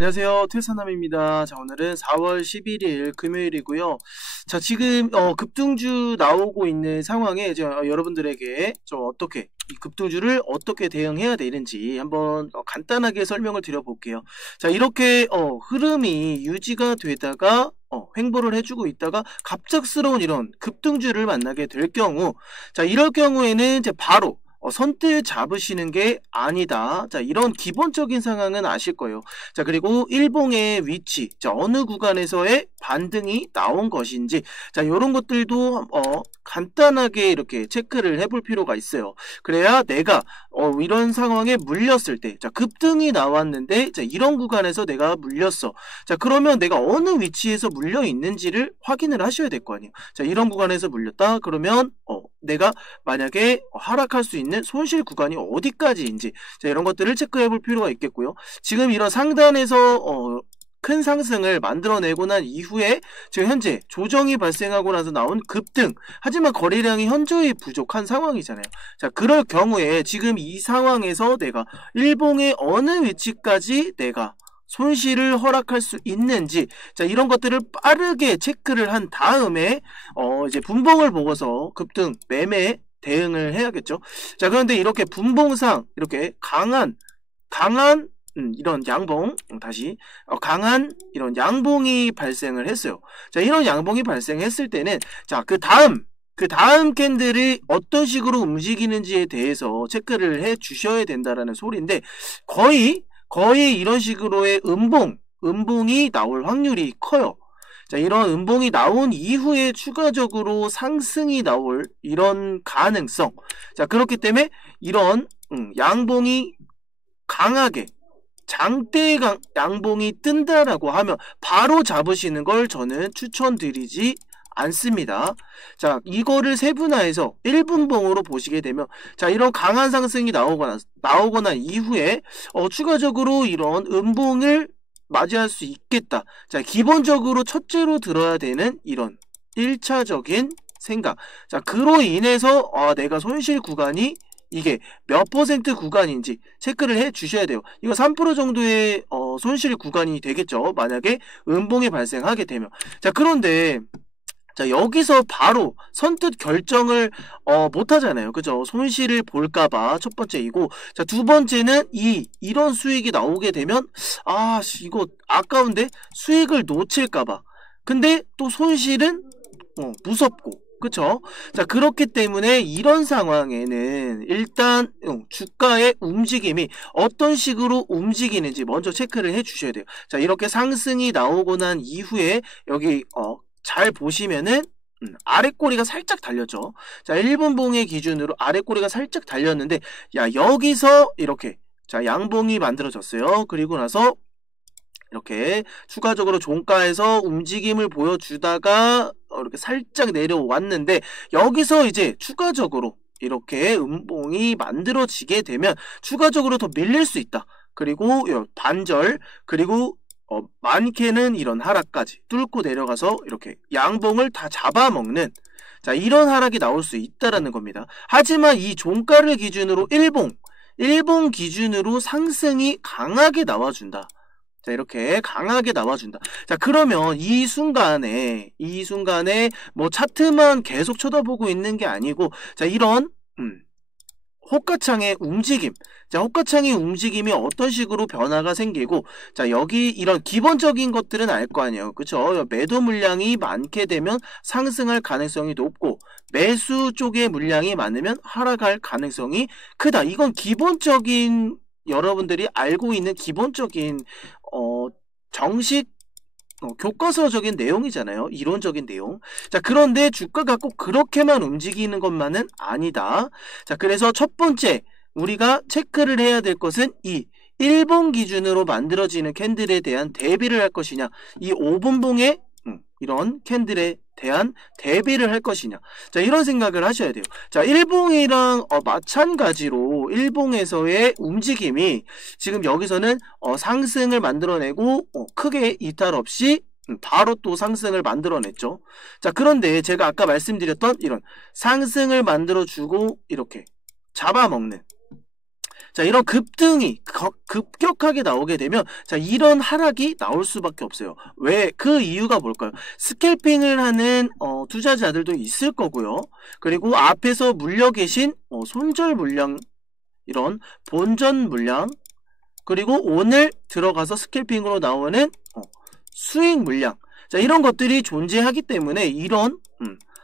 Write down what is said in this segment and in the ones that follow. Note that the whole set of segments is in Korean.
안녕하세요. 퇴사남입니다. 자, 오늘은 4월 11일 금요일이고요. 자, 지금 급등주 나오고 있는 상황에 여러분들에게 어떻게 이 급등주를 어떻게 대응해야 되는지 한번 간단하게 설명을 드려볼게요. 자, 이렇게 흐름이 유지가 되다가 횡보를 해주고 있다가 갑작스러운 이런 급등주를 만나게 될 경우, 자, 이럴 경우에는 이제 바로 선뜻 잡으시는 게 아니다. 자, 이런 기본적인 상황은 아실 거예요. 자, 그리고 일봉의 위치, 자, 어느 구간에서의 반등이 나온 것인지, 자, 이런 것들도 간단하게 이렇게 체크를 해볼 필요가 있어요. 그래야 내가 이런 상황에 물렸을 때, 자, 급등이 나왔는데, 자, 이런 구간에서 내가 물렸어. 자, 그러면 내가 어느 위치에서 물려 있는지를 확인을 하셔야 될 거 아니에요. 자, 이런 구간에서 물렸다. 그러면 내가 만약에 하락할 수 있는 손실 구간이 어디까지인지, 자, 이런 것들을 체크해 볼 필요가 있겠고요. 지금 이런 상단에서 큰 상승을 만들어내고 난 이후에 지금 현재 조정이 발생하고 나서 나온 급등, 하지만 거래량이 현저히 부족한 상황이잖아요. 자, 그럴 경우에 지금 이 상황에서 내가 일봉의 어느 위치까지 내가 손실을 허락할 수 있는지, 자, 이런 것들을 빠르게 체크를 한 다음에 이제 분봉을 보고서 급등 매매 대응을 해야겠죠. 자, 그런데 이렇게 분봉상 이렇게 강한 이런 양봉, 다시 강한 이런 양봉이 발생을 했어요. 자, 이런 양봉이 발생했을 때는, 자, 그 다음 캔들이 어떤 식으로 움직이는지에 대해서 체크를 해 주셔야 된다라는 소리인데, 거의 이런 식으로의 음봉이 나올 확률이 커요. 자, 이런 음봉이 나온 이후에 추가적으로 상승이 나올 이런 가능성. 자, 그렇기 때문에 이런 양봉이 강하게 장대 양봉이 뜬다라고 하면 바로 잡으시는 걸 저는 추천드리지 않습니다. 자, 이거를 세분화해서 1분봉으로 보시게 되면, 자, 이런 강한 상승이 나오거나 이후에 추가적으로 이런 음봉을 맞이할 수 있겠다. 자, 기본적으로 첫째로 들어야 되는 이런 1차적인 생각. 자, 그로 인해서 내가 손실 구간이 이게 몇 퍼센트 구간인지 체크를 해 주셔야 돼요. 이거 3% 정도의 손실 구간이 되겠죠. 만약에 음봉이 발생하게 되면. 자, 그런데 자, 여기서 바로 선뜻 결정을 못 하잖아요. 그죠? 손실을 볼까봐 첫 번째이고, 자, 두 번째는 이런 수익이 나오게 되면, 이거 아까운데 수익을 놓칠까봐. 근데 또 손실은 무섭고, 그쵸? 자, 그렇기 때문에 이런 상황에는 일단 주가의 움직임이 어떤 식으로 움직이는지 먼저 체크를 해 주셔야 돼요. 자, 이렇게 상승이 나오고 난 이후에 여기 잘 보시면은 아래 꼬리가 살짝 달렸죠. 자, 1분봉의 기준으로 아래 꼬리가 살짝 달렸는데, 야, 여기서 이렇게 자, 양봉이 만들어졌어요. 그리고 나서 이렇게 추가적으로 종가에서 움직임을 보여주다가 이렇게 살짝 내려왔는데, 여기서 이제 추가적으로 이렇게 음봉이 만들어지게 되면 추가적으로 더 밀릴 수 있다. 그리고 반절, 그리고 많게는 이런 하락까지 뚫고 내려가서 이렇게 양봉을 다 잡아먹는, 자, 이런 하락이 나올 수 있다라는 겁니다. 하지만 이 종가를 기준으로 일봉 기준으로 상승이 강하게 나와준다. 자, 이렇게 강하게 나와준다. 자, 그러면 이 순간에 뭐 차트만 계속 쳐다보고 있는 게 아니고, 자, 이런 호가창의 움직임, 자, 호가창의 움직임이 어떤 식으로 변화가 생기고, 자, 여기 이런 기본적인 것들은 알 거 아니에요. 그쵸? 매도 물량이 많게 되면 상승할 가능성이 높고, 매수 쪽의 물량이 많으면 하락할 가능성이 크다. 이건 기본적인, 여러분들이 알고 있는 기본적인 정식 교과서적인 내용이잖아요. 이론적인 내용. 자, 그런데 주가가 꼭 그렇게만 움직이는 것만은 아니다. 자, 그래서 첫 번째 우리가 체크를 해야 될 것은 이 1분 기준으로 만들어지는 캔들에 대한 대비를 할 것이냐, 이 5분봉의 이런 캔들에 대한 대비를 할 것이냐. 자, 이런 생각을 하셔야 돼요. 자, 일봉이랑 마찬가지로 일봉에서의 움직임이 지금 여기서는 상승을 만들어내고 크게 이탈 없이 바로 또 상승을 만들어냈죠. 자, 그런데 제가 아까 말씀드렸던 이런 상승을 만들어주고 이렇게 잡아먹는, 자, 이런 급등이 급격하게 나오게 되면 자, 이런 하락이 나올 수밖에 없어요. 왜? 그 이유가 뭘까요? 스캘핑을 하는 투자자들도 있을 거고요. 그리고 앞에서 물려 계신 손절 물량, 이런 본전 물량, 그리고 오늘 들어가서 스캘핑으로 나오는 수익 물량, 자, 이런 것들이 존재하기 때문에 이런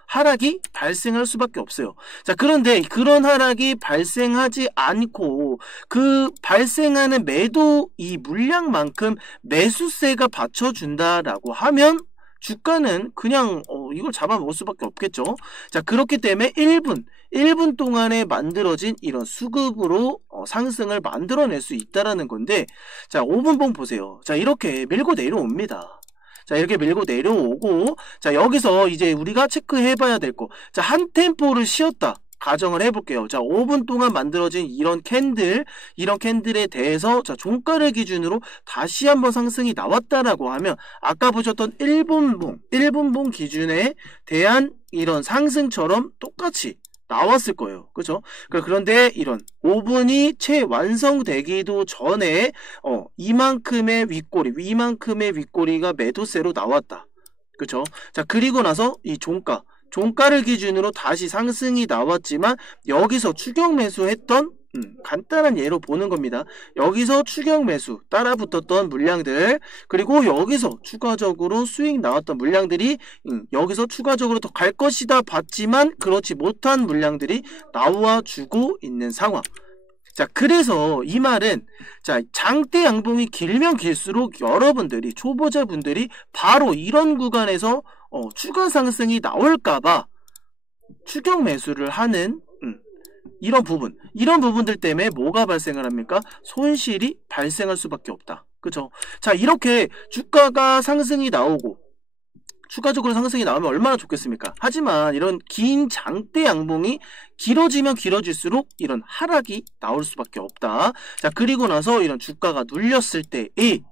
하락이 발생할 수밖에 없어요. 자, 그런데 그런 하락이 발생하지 않고 그 발생하는 매도 이 물량만큼 매수세가 받쳐준다라고 하면 주가는 그냥 이걸 잡아먹을 수밖에 없겠죠. 자, 그렇기 때문에 1분 동안에 만들어진 이런 수급으로 상승을 만들어낼 수 있다라는 건데, 자, 5분봉 보세요. 자, 이렇게 밀고 내려옵니다. 자, 이렇게 밀고 내려오고, 자, 여기서 이제 우리가 체크해 봐야 될 거. 자, 한 템포를 쉬었다 가정을 해볼게요. 자, 5분 동안 만들어진 이런 캔들에 대해서 자, 종가를 기준으로 다시 한번 상승이 나왔다라고 하면 아까 보셨던 1분봉 기준에 대한 이런 상승처럼 똑같이 나왔을 거예요. 그죠? 그런데 이런 5분이 채 완성되기도 전에 이만큼의 윗꼬리가 매도세로 나왔다. 그죠? 자, 그리고 나서 이 종가를 기준으로 다시 상승이 나왔지만 여기서 추격 매수했던 간단한 예로 보는 겁니다. 여기서 추격 매수 따라붙었던 물량들, 그리고 여기서 추가적으로 수익 나왔던 물량들이 여기서 추가적으로 더 갈 것이다 봤지만 그렇지 못한 물량들이 나와주고 있는 상황. 자, 그래서 이 말은 자, 장대 양봉이 길면 길수록 여러분들이, 초보자분들이 바로 이런 구간에서 추가 상승이 나올까봐 추격 매수를 하는 이런 부분들 때문에 뭐가 발생을 합니까? 손실이 발생할 수밖에 없다. 그죠? 자, 이렇게 주가가 상승이 나오고 추가적으로 상승이 나오면 얼마나 좋겠습니까? 하지만 이런 긴 장대 양봉이 길어지면 길어질수록 이런 하락이 나올 수밖에 없다. 자, 그리고 나서 이런 주가가 눌렸을 때의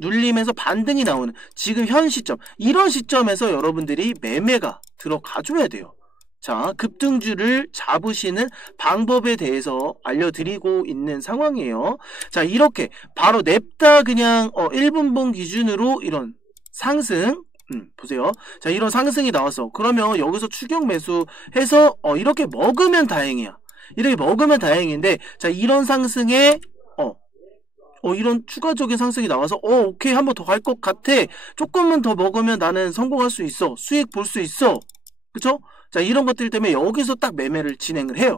눌림에서 반등이 나오는 지금 현 시점, 이런 시점에서 여러분들이 매매가 들어가줘야 돼요. 자, 급등주를 잡으시는 방법에 대해서 알려드리고 있는 상황이에요. 자, 이렇게 바로 냅다 그냥 1분봉 기준으로 이런 상승, 보세요. 자, 이런 상승이 나왔어. 그러면 여기서 추격 매수해서 이렇게 먹으면 다행이야. 이렇게 먹으면 다행인데, 자, 이런 상승에 이런 추가적인 상승이 나와서 오케이, 한 번 더 갈 것 같아. 조금만 더 먹으면 나는 성공할 수 있어. 수익 볼 수 있어. 그쵸? 자, 이런 것들 때문에 여기서 딱 매매를 진행을 해요.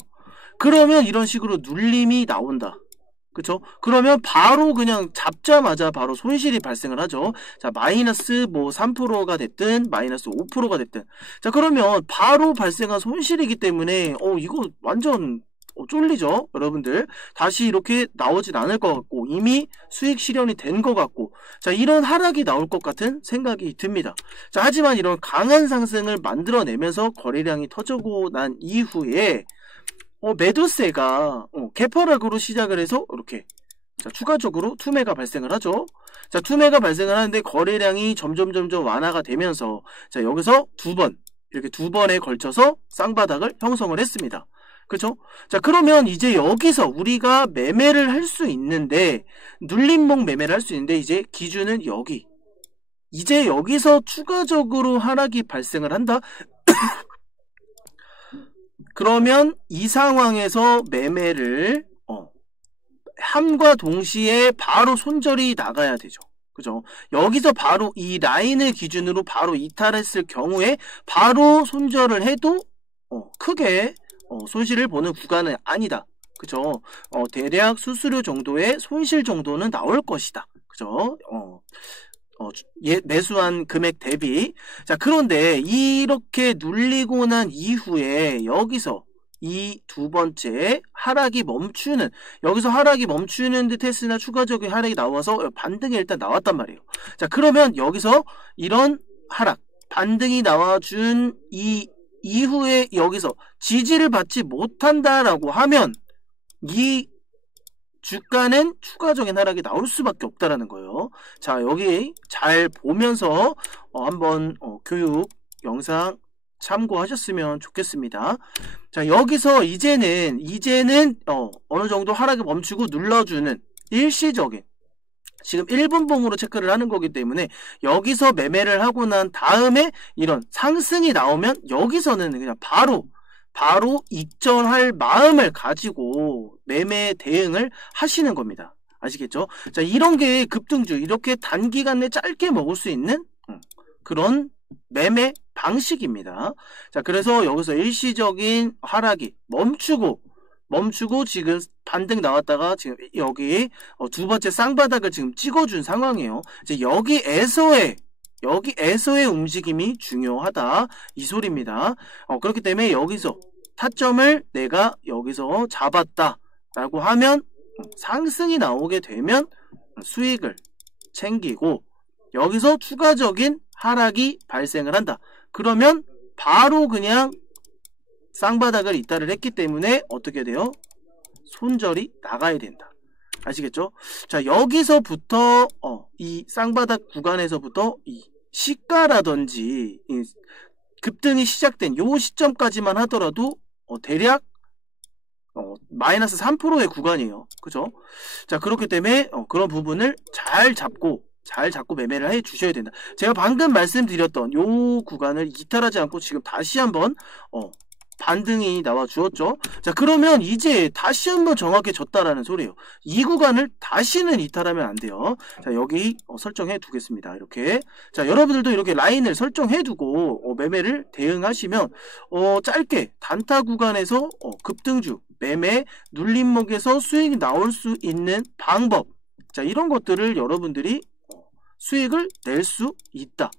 그러면 이런 식으로 눌림이 나온다. 그쵸? 그러면 바로 그냥 잡자마자 바로 손실이 발생을 하죠. 자, 마이너스 3%가 됐든 마이너스 5%가 됐든, 자, 그러면 바로 발생한 손실이기 때문에 이거 완전 쫄리죠, 여러분들. 다시 이렇게 나오진 않을 것 같고 이미 수익 실현이 된 것 같고, 자, 이런 하락이 나올 것 같은 생각이 듭니다. 자, 하지만 이런 강한 상승을 만들어내면서 거래량이 터지고 난 이후에 매도세가 개파락으로 시작을 해서 이렇게, 자, 추가적으로 투매가 발생을 하죠. 자, 투매가 발생을 하는데 거래량이 점점 완화가 되면서, 자, 여기서 이렇게 두 번에 걸쳐서 쌍바닥을 형성을 했습니다. 그죠? 자, 그러면 이제 여기서 우리가 매매를 할 수 있는데, 눌림목 매매를 할 수 있는데, 이제 기준은 여기. 이제 여기서 추가적으로 하락이 발생을 한다? 그러면 이 상황에서 매매를 함과 동시에 바로 손절이 나가야 되죠. 그죠? 여기서 바로 이 라인을 기준으로 바로 이탈했을 경우에 바로 손절을 해도 크게 손실을 보는 구간은 아니다. 그죠? 대략 수수료 정도의 손실 정도는 나올 것이다. 그죠? 매수한 금액 대비. 자, 그런데 이렇게 눌리고 난 이후에 여기서 이 두 번째 하락이 멈추는, 여기서 하락이 멈추는 듯 했으나 추가적인 하락이 나와서 반등이 일단 나왔단 말이에요. 자, 그러면 여기서 이런 하락, 반등이 나와준 이 이후에 여기서 지지를 받지 못한다라고 하면 이 주가는 추가적인 하락이 나올 수밖에 없다라는 거예요. 자, 여기 잘 보면서 한번 교육 영상 참고하셨으면 좋겠습니다. 자, 여기서 이제는 어느 정도 하락이 멈추고 눌러주는 일시적인 지금 1분봉으로 체크를 하는 거기 때문에 여기서 매매를 하고 난 다음에 이런 상승이 나오면 여기서는 그냥 바로 익절할 마음을 가지고 매매 대응을 하시는 겁니다. 아시겠죠? 자, 이런 게 급등주 이렇게 단기간 내 짧게 먹을 수 있는 그런 매매 방식입니다. 자, 그래서 여기서 일시적인 하락이 멈추고 지금 반등 나왔다가 지금 여기 두 번째 쌍바닥을 지금 찍어준 상황이에요. 이제 여기에서의 움직임이 중요하다 이 소리입니다. 그렇기 때문에 여기서 타점을 내가 여기서 잡았다 라고 하면 상승이 나오게 되면 수익을 챙기고 여기서 추가적인 하락이 발생을 한다. 그러면 바로 그냥 쌍바닥을 이탈을 했기 때문에 어떻게 돼요? 손절이 나가야 된다. 아시겠죠? 자, 여기서부터 이 쌍바닥 구간에서부터 이 시가라든지 이 급등이 시작된 요 시점까지만 하더라도 대략 마이너스 3%의 구간이에요. 그죠? 자, 그렇기 때문에 그런 부분을 잘 잡고 매매를 해 주셔야 된다. 제가 방금 말씀드렸던 요 구간을 이탈하지 않고 지금 다시 한번 반등이 나와 주었죠. 자, 그러면 이제 다시 한번 정확해졌다라는 소리예요. 이 구간을 다시는 이탈하면 안 돼요. 자, 여기 설정해 두겠습니다. 이렇게. 자, 여러분들도 이렇게 라인을 설정해 두고 매매를 대응하시면 짧게 단타 구간에서 급등주 매매 눌림목에서 수익이 나올 수 있는 방법. 자, 이런 것들을 여러분들이 수익을 낼 수 있다.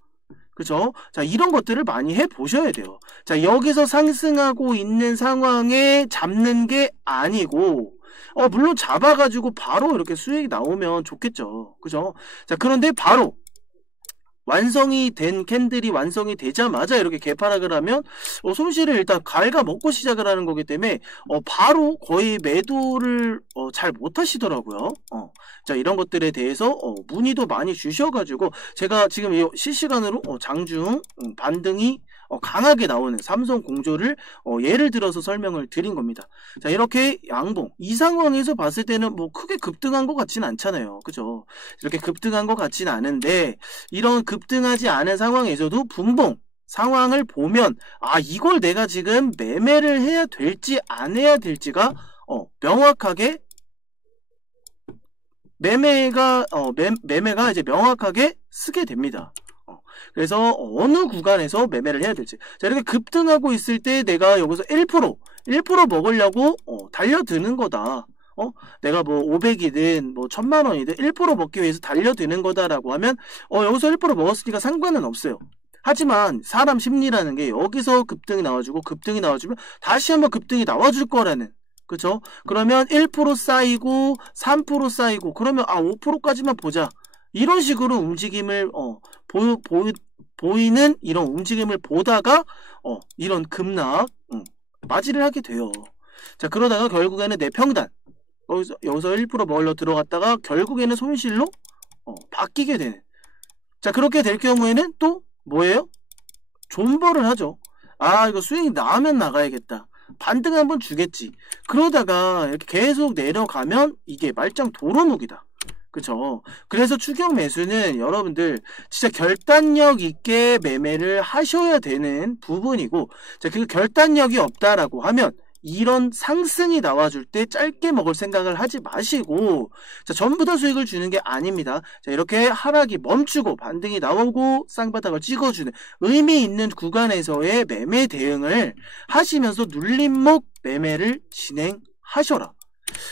그죠? 자, 이런 것들을 많이 해 보셔야 돼요. 자, 여기서 상승하고 있는 상황에 잡는 게 아니고, 물론 잡아가지고 바로 이렇게 수익이 나오면 좋겠죠. 그죠? 자, 그런데 바로 완성이 된 캔들이 완성이 되자마자 이렇게 개파락을 하면 손실을 일단 갉아먹고 시작을 하는 거기 때문에 바로 거의 매도를 잘 못하시더라고요. 자, 이런 것들에 대해서 문의도 많이 주셔가지고 제가 지금 실시간으로 장중 반등이 강하게 나오는 삼성 공조를 예를 들어서 설명을 드린 겁니다. 자, 이렇게 양봉 이 상황에서 봤을 때는 뭐 크게 급등한 것 같지는 않잖아요. 그죠? 이렇게 급등한 것 같지는 않은데 이런 급등하지 않은 상황에서도 분봉 상황을 보면 이걸 내가 지금 매매를 해야 될지 안 해야 될지가 명확하게 매매가 이제 명확하게 쓰게 됩니다. 그래서 어느 구간에서 매매를 해야 될지. 자, 이렇게 급등하고 있을 때 내가 여기서 1% 먹으려고 달려드는 거다. 내가 뭐 500이든 뭐 1000만 원이든 1% 먹기 위해서 달려드는 거다라고 하면 여기서 1% 먹었으니까 상관은 없어요. 하지만 사람 심리라는 게 여기서 급등이 나와주면 다시 한번 급등이 나와줄 거라는, 그쵸? 그러면 1% 쌓이고 3% 쌓이고 그러면 5%까지만 보자. 이런 식으로 움직임을 보이는 이런 움직임을 보다가 이런 급락 맞이를 하게 돼요. 자, 그러다가 결국에는 내 평단 여기서 1% 먹으려 들어갔다가 결국에는 손실로 바뀌게 되는. 자, 그렇게 될 경우에는 또 뭐예요? 존버를 하죠. 이거 수익이 나오면 나가야겠다. 반등 한번 주겠지. 그러다가 이렇게 계속 내려가면 이게 말짱 도루묵이다. 그쵸? 그래서 추격 매수는 여러분들 진짜 결단력 있게 매매를 하셔야 되는 부분이고, 자, 그 결단력이 없다라고 하면 이런 상승이 나와줄 때 짧게 먹을 생각을 하지 마시고, 자, 전부 다 수익을 주는 게 아닙니다. 자, 이렇게 하락이 멈추고 반등이 나오고 쌍바닥을 찍어주는 의미 있는 구간에서의 매매 대응을 하시면서 눌림목 매매를 진행하셔라.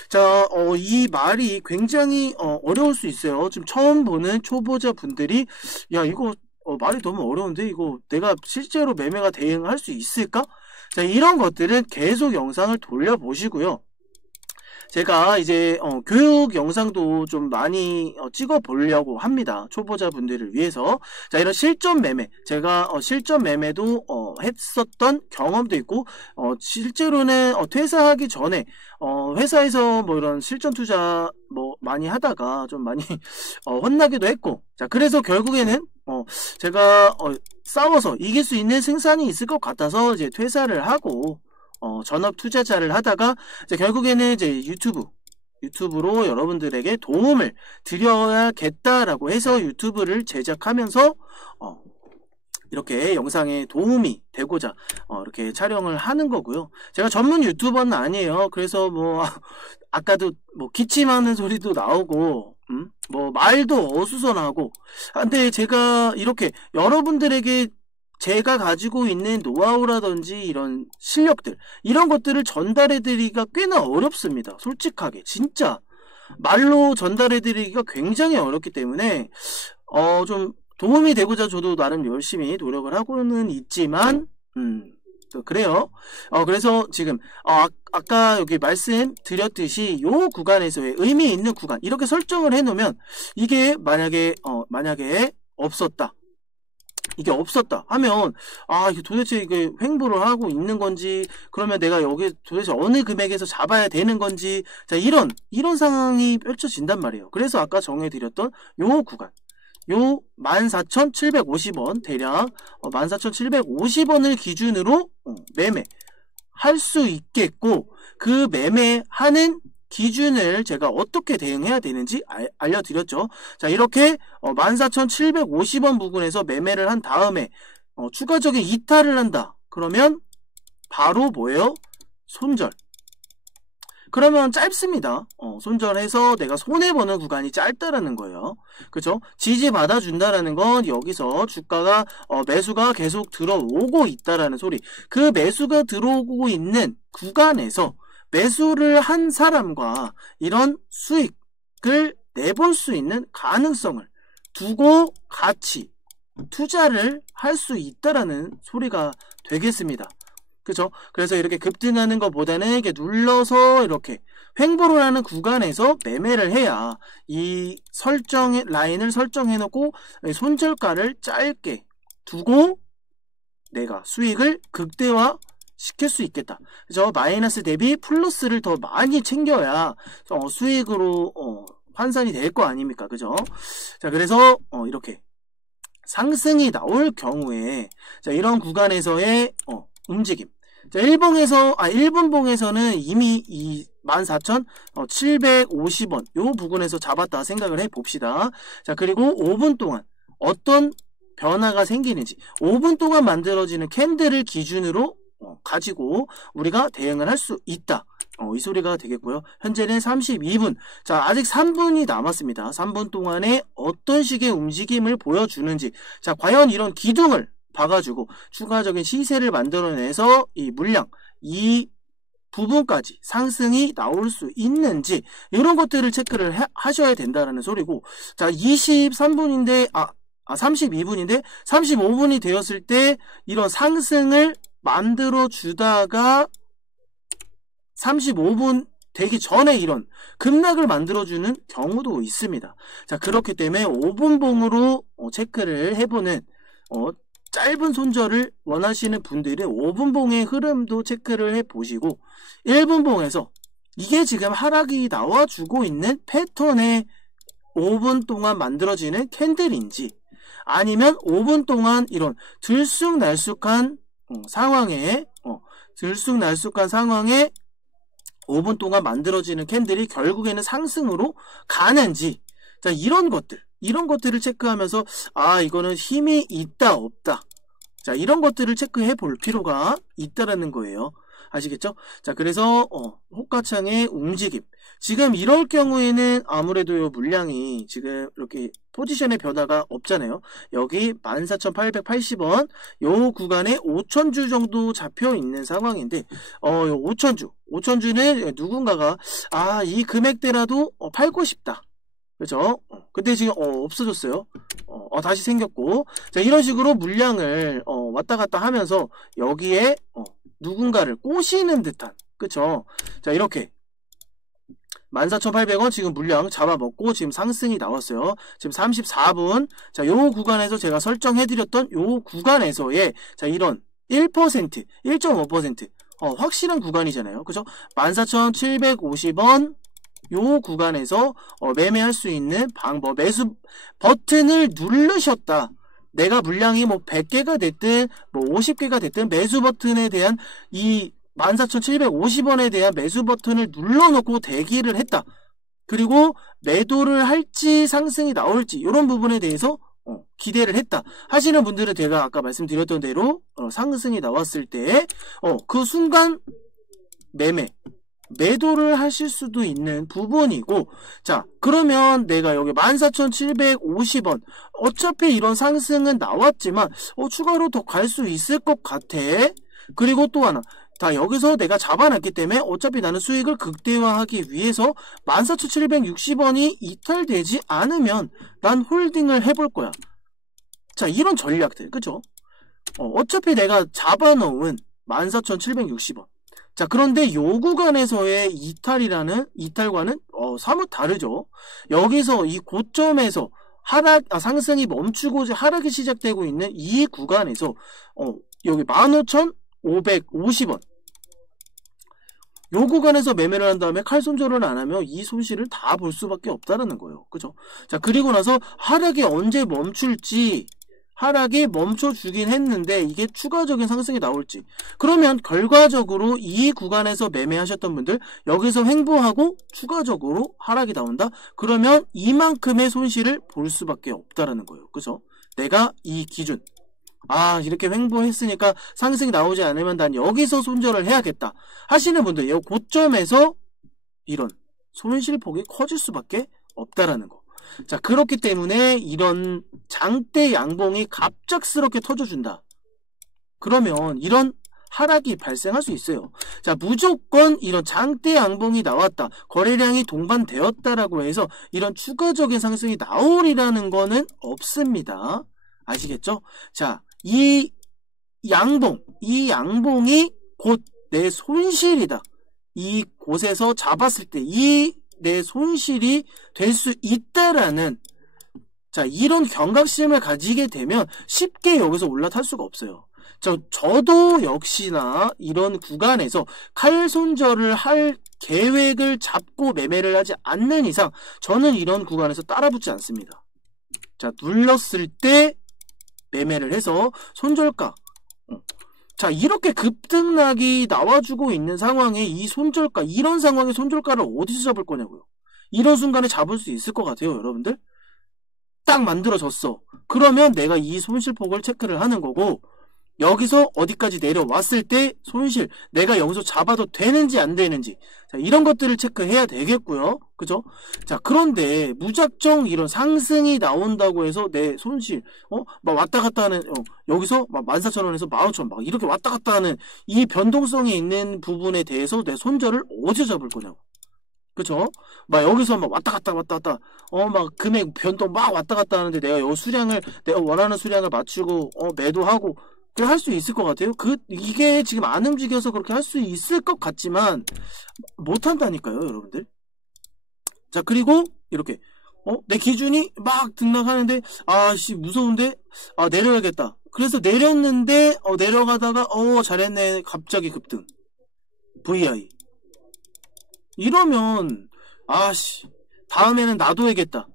자, 이 말이 굉장히 어려울 수 있어요. 지금 처음 보는 초보자 분들이 야, 이거 말이 너무 어려운데 이거 내가 실제로 매매가 대응할 수 있을까? 자, 이런 것들은 계속 영상을 돌려보시고요. 제가 이제 교육 영상도 좀 많이 찍어 보려고 합니다. 초보자분들을 위해서. 자, 이런 실전 매매, 제가 실전 매매도 했었던 경험도 있고, 실제로는 퇴사하기 전에 회사에서 뭐 이런 실전 투자 뭐 많이 하다가 좀 많이 혼나기도 했고, 자, 그래서 결국에는 제가 싸워서 이길 수 있는 승산이 있을 것 같아서 이제 퇴사를 하고 전업 투자자를 하다가 이제 결국에는 이제 유튜브로 여러분들에게 도움을 드려야겠다라고 해서 유튜브를 제작하면서 이렇게 영상에 도움이 되고자 이렇게 촬영을 하는 거고요. 제가 전문 유튜버는 아니에요. 그래서 뭐 아까도 뭐 기침하는 소리도 나오고 뭐 말도 어수선하고, 근데 제가 이렇게 여러분들에게 제가 가지고 있는 노하우라든지 이런 실력들, 이런 것들을 전달해드리기가 꽤나 어렵습니다. 솔직하게 진짜 말로 전달해드리기가 굉장히 어렵기 때문에 좀 도움이 되고자 저도 나름 열심히 노력을 하고는 있지만 또 그래요. 그래서 지금 아까 여기 말씀드렸듯이 요 구간에서의 의미 있는 구간 이렇게 설정을 해놓으면 이게 만약에 없었다, 이게 없었다 하면 이게 도대체 이게 횡보를 하고 있는 건지, 그러면 내가 여기 도대체 어느 금액에서 잡아야 되는 건지, 자, 이런 상황이 펼쳐진단 말이에요. 그래서 아까 정해드렸던 요 구간, 요 14,750원, 대략 14,750원을 기준으로 매매할 수 있겠고, 그 매매하는 기준을 제가 어떻게 대응해야 되는지 알려드렸죠. 자, 이렇게 14,750원 부근에서 매매를 한 다음에 추가적인 이탈을 한다. 그러면 바로 뭐예요? 손절. 그러면 짧습니다. 손절해서 내가 손해보는 구간이 짧다라는 거예요. 그죠? 지지 받아준다라는 건 여기서 주가가 매수가 계속 들어오고 있다라는 소리. 그 매수가 들어오고 있는 구간에서 매수를 한 사람과 이런 수익을 내볼 수 있는 가능성을 두고 같이 투자를 할 수 있다라는 소리가 되겠습니다. 그죠? 그래서 이렇게 급등하는 것보다는 이렇게 눌러서 이렇게 횡보를 하는 구간에서 매매를 해야 이 라인을 설정해 놓고 손절가를 짧게 두고 내가 수익을 극대화 시킬 수 있겠다. 그죠? 마이너스 대비 플러스를 더 많이 챙겨야 수익으로 환산이 될 거 아닙니까? 그죠? 자, 그래서 이렇게 상승이 나올 경우에 자, 이런 구간에서의 움직임. 자, 일분봉에서는 이미 이 14,750원 요 부근에서 잡았다 생각을 해 봅시다. 자, 그리고 5분 동안 어떤 변화가 생기는지 5분 동안 만들어지는 캔들을 기준으로 가지고 우리가 대응을 할 수 있다. 이 소리가 되겠고요. 현재는 32분. 자, 아직 3분이 남았습니다. 3분 동안에 어떤 식의 움직임을 보여주는지. 자, 과연 이런 기둥을 봐가지고 추가적인 시세를 만들어내서 이 물량, 이 부분까지 상승이 나올 수 있는지, 이런 것들을 체크를 하셔야 된다는 소리고, 자, 23분인데 32분인데 35분이 되었을 때 이런 상승을 만들어 주다가 35분 되기 전에 이런 급락을 만들어주는 경우도 있습니다. 자, 그렇기 때문에 5분봉으로 체크를 해보는 짧은 손절을 원하시는 분들은 5분봉의 흐름도 체크를 해보시고, 1분봉에서 이게 지금 하락이 나와주고 있는 패턴의 5분 동안 만들어지는 캔들인지, 아니면 5분 동안 이런 들쑥날쑥한 상황에 5분 동안 만들어지는 캔들이 결국에는 상승으로 가는지, 자, 이런 것들을 체크하면서 이거는 힘이 있다 없다, 자, 이런 것들을 체크해 볼 필요가 있다라는 거예요. 아시겠죠? 자, 그래서 호가창의 움직임, 지금 이럴 경우에는 아무래도 물량이 지금 이렇게 포지션의 변화가 없잖아요. 여기 14,880원 요 구간에 5,000주 정도 잡혀 있는 상황인데 5,000주는 누군가가 이 금액대라도 팔고 싶다. 그죠? 근데 지금 없어졌어요. 다시 생겼고, 자, 이런 식으로 물량을 왔다 갔다 하면서 여기에 누군가를 꼬시는 듯한, 그쵸? 자, 이렇게 14,800원 지금 물량 잡아먹고 지금 상승이 나왔어요. 지금 34분. 자, 요 구간에서 제가 설정해드렸던 요 구간에서의 자, 이런 1%, 1.5% 확실한 구간이잖아요. 그죠? 14,750원 요 구간에서 매매할 수 있는 방법, 매수 버튼을 누르셨다. 내가 물량이 뭐 100개가 됐든 뭐 50개가 됐든 매수 버튼에 대한 이 14,750원에 대한 매수 버튼을 눌러놓고 대기를 했다. 그리고 매도를 할지 상승이 나올지 이런 부분에 대해서 기대를 했다 하시는 분들은 제가 아까 말씀드렸던 대로 상승이 나왔을 때 그 순간 매도를 하실 수도 있는 부분이고, 자, 그러면 내가 여기 14,750원 어차피 이런 상승은 나왔지만 추가로 더 갈 수 있을 것 같아. 그리고 또 하나, 자, 여기서 내가 잡아놨기 때문에 어차피 나는 수익을 극대화하기 위해서 14,760원이 이탈되지 않으면 난 홀딩을 해볼 거야. 자, 이런 전략들, 그죠? 어차피 내가 잡아놓은 14,760원. 자, 그런데 요 구간에서의 이탈과는 사뭇 다르죠. 여기서 이 고점에서 상승이 멈추고 하락이 시작되고 있는 이 구간에서 여기 15,550원 요 구간에서 매매를 한 다음에 칼 손절을 안 하면 이 손실을 다 볼 수밖에 없다는 거예요. 그죠? 자, 그리고 나서 하락이 언제 멈출지, 하락이 멈춰주긴 했는데 이게 추가적인 상승이 나올지, 그러면 결과적으로 이 구간에서 매매하셨던 분들 여기서 횡보하고 추가적으로 하락이 나온다? 그러면 이만큼의 손실을 볼 수밖에 없다는 거예요. 그죠? 내가 이 기준, 이렇게 횡보했으니까 상승이 나오지 않으면 난 여기서 손절을 해야겠다 하시는 분들, 이 고점에서 이런 손실폭이 커질 수밖에 없다라는 거. 자, 그렇기 때문에 이런 장대 양봉이 갑작스럽게 터져준다. 그러면 이런 하락이 발생할 수 있어요. 자, 무조건 이런 장대 양봉이 나왔다, 거래량이 동반되었다라고 해서 이런 추가적인 상승이 나오리라는 거는 없습니다. 아시겠죠? 자, 이 양봉이 곧 내 손실이다. 이 곳에서 잡았을 때 내 손실이 될 수 있다라는, 자, 이런 경각심을 가지게 되면 쉽게 여기서 올라탈 수가 없어요. 저도 역시나 이런 구간에서 칼 손절을 할 계획을 잡고 매매를 하지 않는 이상 저는 이런 구간에서 따라붙지 않습니다. 자, 눌렀을 때 매매를 해서 손절가, 자, 이렇게 급등락이 나와주고 있는 상황에 이 손절가, 이런 상황에 손절가를 어디서 잡을 거냐고요. 이런 순간에 잡을 수 있을 것 같아요, 여러분들? 딱 만들어졌어. 그러면 내가 이 손실폭을 체크를 하는 거고, 여기서 어디까지 내려왔을 때 손실, 내가 여기서 잡아도 되는지 안 되는지, 자, 이런 것들을 체크해야 되겠고요. 그죠? 자, 그런데 무작정 이런 상승이 나온다고 해서 내 손실, 막 왔다 갔다 하는, 여기서 막 14,000원에서 15,000원 막 이렇게 왔다 갔다 하는 이 변동성이 있는 부분에 대해서 내 손절을 어디서 잡을 거냐고. 그쵸? 막 여기서 막 왔다 갔다 막 금액 변동 막 왔다 갔다 하는데 내가 요 수량을, 내가 원하는 수량을 맞추고 매도하고 할 수 있을 것 같아요. 이게 지금 안 움직여서 그렇게 할 수 있을 것 같지만 못한다니까요, 여러분들. 자, 그리고 이렇게 내 기준이 막 등락하는데 무서운데 내려야겠다. 그래서 내렸는데 내려가다가 잘했네, 갑자기 급등 VI 이러면 다음에는 놔둬야겠다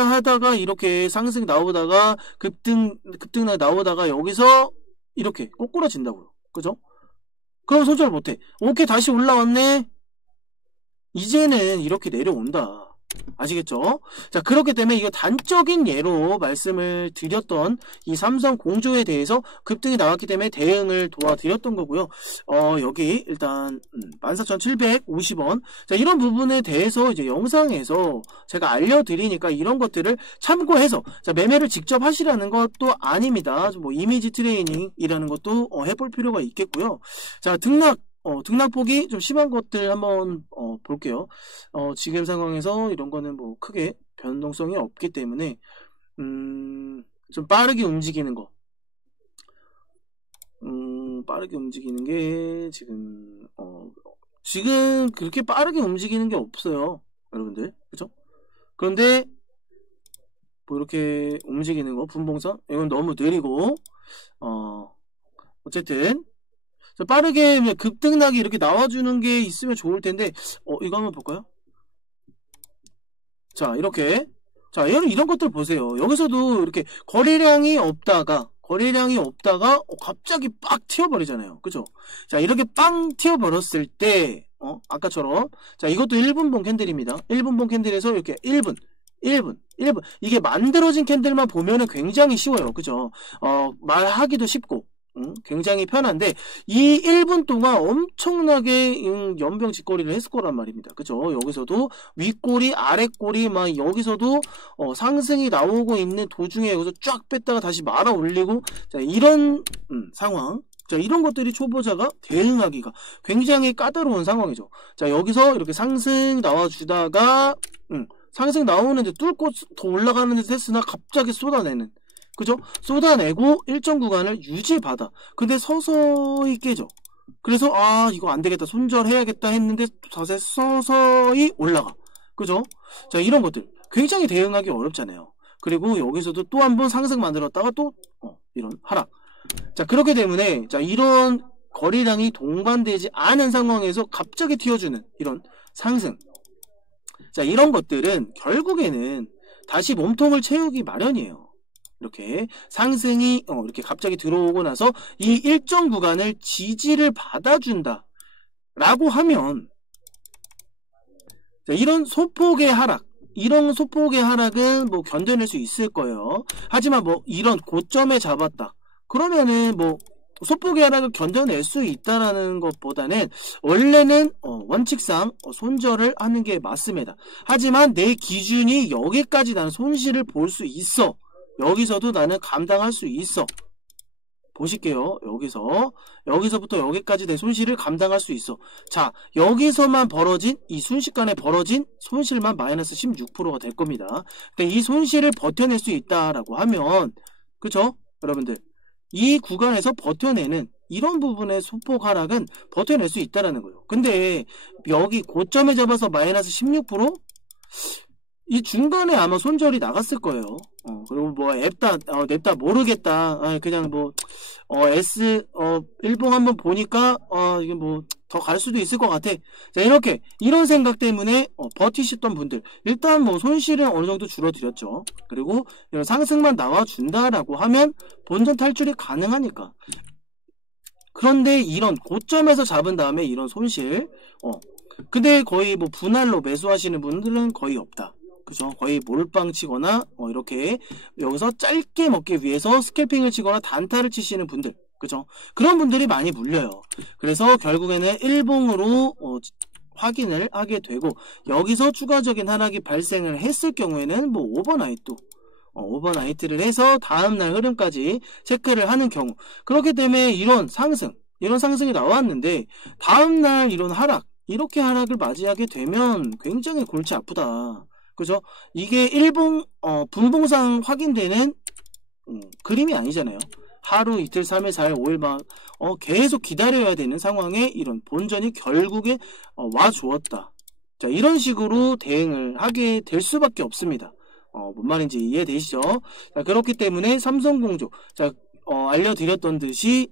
하다가 이렇게 상승 나오다가 급등락 나오다가 여기서 이렇게 꼬꾸라진다고요. 그죠? 그럼 손절 못해. 오케이, 다시 올라왔네. 이제는 이렇게 내려온다. 아시겠죠? 자, 그렇기 때문에 이거 단적인 예로 말씀을 드렸던 이 삼성 공조에 대해서 급등이 나왔기 때문에 대응을 도와드렸던 거고요. 여기 일단 14,750원. 자, 이런 부분에 대해서 이제 영상에서 제가 알려드리니까 이런 것들을 참고해서, 자, 매매를 직접 하시라는 것도 아닙니다. 뭐 이미지 트레이닝이라는 것도 해볼 필요가 있겠고요. 자, 등락폭이 좀 심한 것들 한번 볼게요. 지금 상황에서 이런 거는 뭐 크게 변동성이 없기 때문에 좀 빠르게 움직이는 거, 빠르게 움직이는 게 지금 지금 그렇게 빠르게 움직이는 게 없어요, 여러분들. 그죠? 그런데 뭐 이렇게 움직이는 거 분봉선 이건 너무 느리고 어쨌든 빠르게 급등락이 이렇게 나와주는 게 있으면 좋을 텐데 이거 한번 볼까요? 자, 이렇게 자, 이런 것들 보세요. 여기서도 이렇게 거래량이 없다가 갑자기 빡 튀어버리잖아요. 그죠? 자, 이렇게 빵 튀어버렸을 때 아까처럼 자, 이것도 1분봉 캔들입니다. 1분봉 캔들에서 이렇게 1분 이게 만들어진 캔들만 보면은 굉장히 쉬워요. 그죠? 말하기도 쉽고 굉장히 편한데 이 1분 동안 엄청나게 연병 짓거리를 했을 거란 말입니다. 그죠? 여기서도 윗꼬리 아랫꼬리 막 여기서도 상승이 나오고 있는 도중에 여기서 쫙 뺐다가 다시 말아 올리고 자, 이런 상황 자, 이런 것들이 초보자가 대응하기가 굉장히 까다로운 상황이죠. 자, 여기서 이렇게 상승 나와주다가 상승 나오는데 뚫고 더 올라가는 듯 했으나 갑자기 쏟아내는 그죠? 쏟아내고 일정 구간을 유지받아. 근데 서서히 깨져. 그래서 이거 안되겠다 손절해야겠다 했는데 자세 서서히 올라가. 그죠? 자, 이런 것들 굉장히 대응하기 어렵잖아요. 그리고 여기서도 또 한 번 상승 만들었다가 또 이런 하락. 자, 그렇기 때문에 자, 이런 거래량이 동반되지 않은 상황에서 갑자기 튀어주는 이런 상승. 자, 이런 것들은 결국에는 다시 몸통을 채우기 마련이에요. 이렇게 상승이 이렇게 갑자기 들어오고 나서 이 일정 구간을 지지를 받아준다 라고 하면 자, 이런 소폭의 하락은 뭐 견뎌낼 수 있을 거예요. 하지만 뭐 이런 고점에 잡았다 그러면은 뭐 소폭의 하락을 견뎌낼 수 있다라는 것보다는 원래는 원칙상 손절을 하는 게 맞습니다. 하지만 내 기준이 여기까지 나는 손실을 볼 수 있어. 여기서도 나는 감당할 수 있어. 보실게요. 여기서부터 여기까지 내 손실을 감당할 수 있어. 자, 여기서만 벌어진 이 순식간에 벌어진 손실만 마이너스 16%가 될 겁니다. 근데 이 손실을 버텨낼 수 있다라고 하면 그쵸? 여러분들 이 구간에서 버텨내는 이런 부분의 소폭 하락은 버텨낼 수 있다라는 거예요. 근데 여기 고점에 잡아서 마이너스 16%? 이 중간에 아마 손절이 나갔을 거예요. 그리고 뭐 냅다 모르겠다. 그냥 뭐 일봉 한번 보니까 이게 뭐 더 갈 수도 있을 것 같아. 자, 이런 생각 때문에 버티셨던 분들 일단 뭐 손실은 어느 정도 줄어들었죠. 그리고 이런 상승만 나와준다라고 하면 본전 탈출이 가능하니까. 그런데 이런 고점에서 잡은 다음에 이런 손실 근데 거의 뭐 분할로 매수하시는 분들은 거의 없다. 그죠? 거의 몰빵 치거나 이렇게 여기서 짧게 먹기 위해서 스캘핑을 치거나 단타를 치시는 분들 그죠? 그런 분들이 많이 물려요. 그래서 결국에는 일봉으로 확인을 하게 되고 여기서 추가적인 하락이 발생을 했을 경우에는 뭐 오버나이트를 해서 다음날 흐름까지 체크를 하는 경우 그렇기 때문에 이런 상승이 나왔는데 다음날 이런 이렇게 하락을 맞이하게 되면 굉장히 골치 아프다. 그죠? 이게 일봉 분봉상 확인되는 그림이 아니잖아요. 하루, 이틀, 3일, 4일, 5일 막 계속 기다려야 되는 상황에 이런 본전이 결국에 와 주었다. 자, 이런 식으로 대응을 하게 될 수밖에 없습니다. 뭔 말인지 이해되시죠? 자, 그렇기 때문에 삼성공조 자, 알려드렸듯이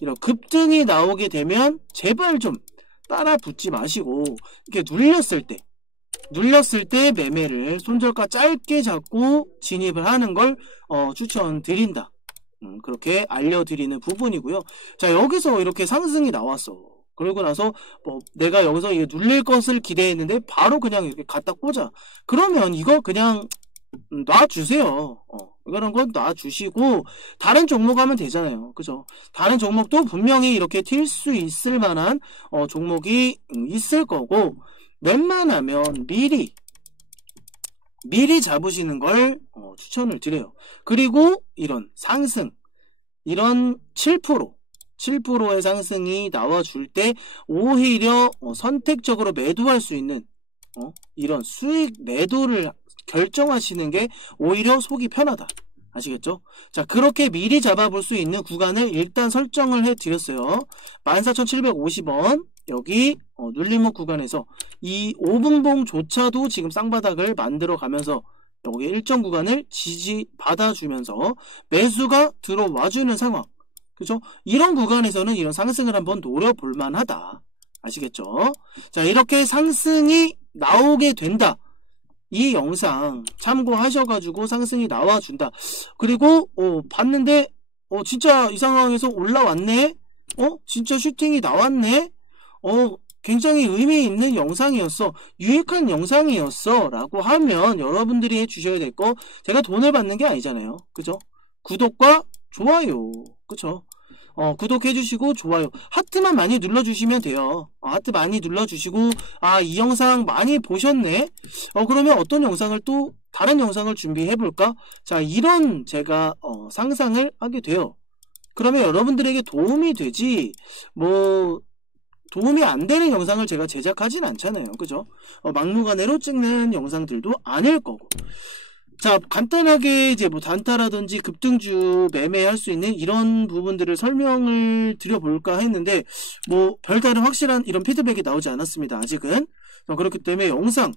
이런 급등이 나오게 되면 제발 좀 따라 붙지 마시고 이렇게 눌렸을 때 매매를 손절가 짧게 잡고 진입을 하는 걸 추천드린다. 그렇게 알려드리는 부분이고요. 자, 여기서 이렇게 상승이 나왔어. 그러고 나서 뭐 내가 여기서 이게 눌릴 것을 기대했는데 바로 그냥 이렇게 갖다 꽂아. 그러면 이거 그냥 놔주세요. 이런 건 놔주시고 다른 종목 하면 되잖아요. 그죠? 다른 종목도 분명히 이렇게 튈 수 있을 만한 종목이 있을 거고 웬만하면 미리 잡으시는 걸 추천을 드려요. 그리고 이런 상승 이런 7%의 상승이 나와줄 때 오히려 선택적으로 매도할 수 있는 이런 수익 매도를 결정하시는 게 오히려 속이 편하다. 아시겠죠? 자, 그렇게 미리 잡아볼 수 있는 구간을 일단 설정을 해드렸어요. 14,750원 여기 눌림목 구간에서 이 5분봉조차도 지금 쌍바닥을 만들어 가면서 여기 일정 구간을 지지받아주면서 매수가 들어와주는 상황. 그죠? 이런 구간에서는 이런 상승을 한번 노려볼 만하다. 아시겠죠? 자, 이렇게 상승이 나오게 된다. 이 영상 참고하셔가지고 상승이 나와준다. 그리고 봤는데 진짜 이 상황에서 올라왔네? 진짜 슈팅이 나왔네? 굉장히 의미 있는 영상이었어. 유익한 영상이었어. 라고 하면 여러분들이 해주셔야 될 거, 제가 돈을 받는 게 아니잖아요. 그죠? 구독과 좋아요. 그쵸? 구독해주시고 좋아요. 하트만 많이 눌러주시면 돼요. 하트 많이 눌러주시고, 이 영상 많이 보셨네? 그러면 어떤 영상을 또 다른 영상을 준비해볼까? 자, 이런 제가 상상을 하게 돼요. 그러면 여러분들에게 도움이 되지, 도움이 안 되는 영상을 제가 제작하진 않잖아요. 그죠? 막무가내로 찍는 영상들도 아닐 거고. 자, 간단하게 이제 단타라든지 급등주 매매할 수 있는 이런 부분들을 설명을 드려볼까 했는데, 별다른 확실한 이런 피드백이 나오지 않았습니다. 아직은. 그렇기 때문에 영상,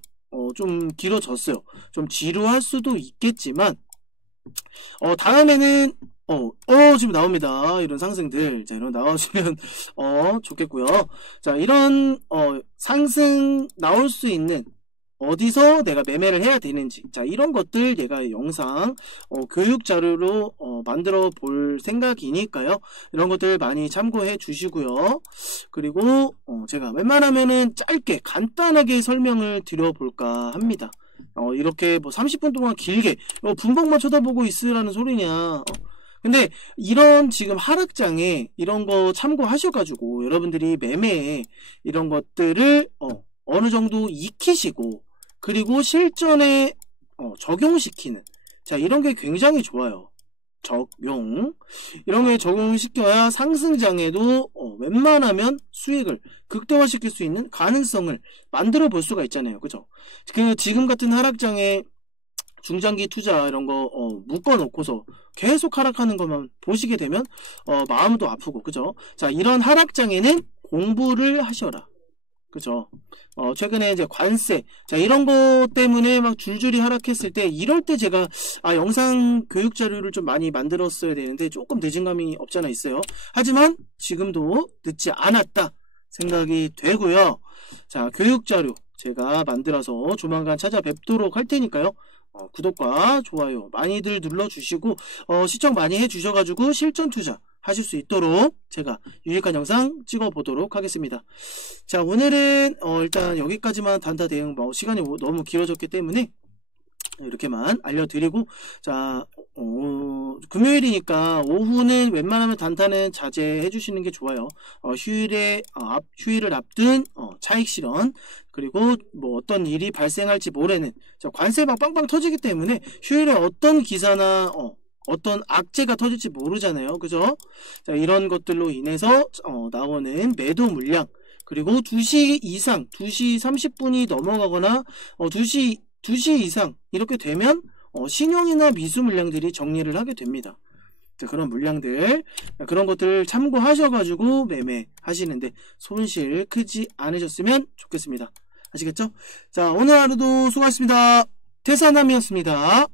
좀 길어졌어요. 좀 지루할 수도 있겠지만, 다음에는, 지금 나옵니다. 이런 상승들. 자, 이런 나와주면, 좋겠고요. 자, 이런, 상승 나올 수 있는, 어디서 내가 매매를 해야 되는지, 자, 이런 것들 내가 영상 교육 자료로 만들어 볼 생각이니까요. 이런 것들 많이 참고해 주시고요. 그리고 제가 웬만하면은 짧게 간단하게 설명을 드려볼까 합니다. 이렇게 30분 동안 길게 분봉만 쳐다보고 있으라는 소리냐. 근데 이런 지금 하락장에 이런 거 참고하셔가지고 여러분들이 매매에 이런 것들을 어느 정도 익히시고, 그리고 실전에 적용시키는, 자, 이런 게 굉장히 좋아요. 적용, 이런 게 적용시켜야 상승장에도 웬만하면 수익을 극대화시킬 수 있는 가능성을 만들어 볼 수가 있잖아요. 그죠? 지금 같은 하락장에 중장기 투자 이런 거 묶어 놓고서 계속 하락하는 것만 보시게 되면 마음도 아프고, 그죠? 자, 이런 하락장에는 공부를 하셔라. 그죠? 최근에 이제 관세, 자, 이런 거 때문에 막 줄줄이 하락했을 때, 이럴 때 제가, 영상 교육 자료를 좀 많이 만들었어야 되는데, 조금 늦은 감이 없잖아 있어요. 하지만, 지금도 늦지 않았다 생각이 되고요. 자, 교육 자료 제가 만들어서 조만간 찾아뵙도록 할 테니까요. 구독과 좋아요 많이들 눌러주시고, 시청 많이 해주셔가지고, 실전 투자 하실 수 있도록 제가 유익한 영상 찍어보도록 하겠습니다. 자, 오늘은 일단 여기까지만 단타 대응, 시간이 너무 길어졌기 때문에 이렇게만 알려드리고, 자, 금요일이니까 오후는 웬만하면 단타는 자제해 주시는 게 좋아요. 휴일을 앞둔 차익 실현, 그리고 어떤 일이 발생할지 모르는, 자, 관세 막 빵빵 터지기 때문에 휴일에 어떤 기사나 어떤 악재가 터질지 모르잖아요. 그죠? 자, 이런 것들로 인해서 나오는 매도 물량, 그리고 2시 이상, 2시 30분이 넘어가거나 2시 이상 이렇게 되면 신용이나 미수 물량들이 정리를 하게 됩니다. 자, 그런 물량들, 그런 것들 참고하셔가지고 매매하시는데 손실 크지 않으셨으면 좋겠습니다. 아시겠죠? 자, 오늘 하루도 수고하셨습니다. 태산남이었습니다.